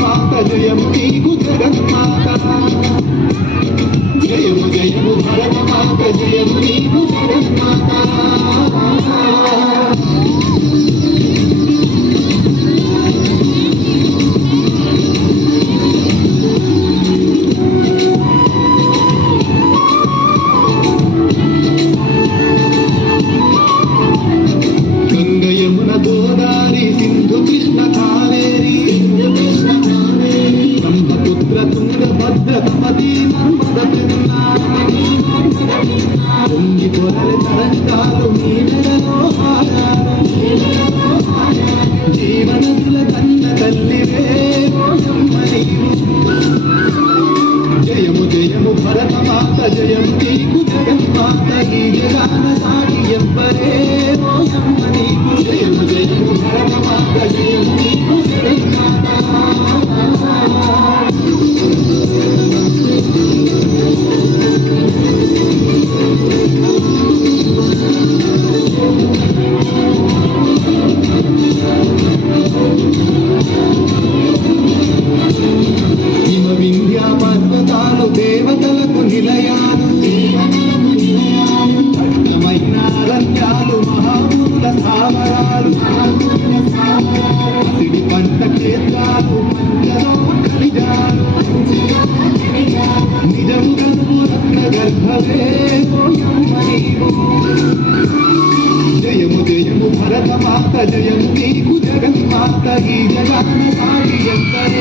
భరతమాత జయము నీకు జగన్మాత జయము జయము భరతమాత జయము నీకు జగన్మాత గోదావరి సింధు కృష్ణ కావేరి బ్రహ్మపుత్ర తుంగభద్ర తమతి నర్మద పొంగి పొరలి తరంగాలు మీ నెలలో జీవనదుల కన్న తల్లివే జయము జయము భరతమాత జయము నీకు జగన్మాత ఈ జగాన సాటి ఎవ్వరే నీకు జయము జయము భరతమాత జయము నీకు జగన్మాత హిమ వింధ్య పర్వతాలు దేవతలకు నిలయాలు కష్టమైన అరణ్యాలు మహాపురుల స్థావరాలు సిడి పంట క్షేత్రాలు పంచలో ఖనిజాలు నిజము గనుము రత్న గర్భవే జయము జయము భరతమాత జయము నీకు జగన్మాత ఈ జగన్న సాటి ఎంతరే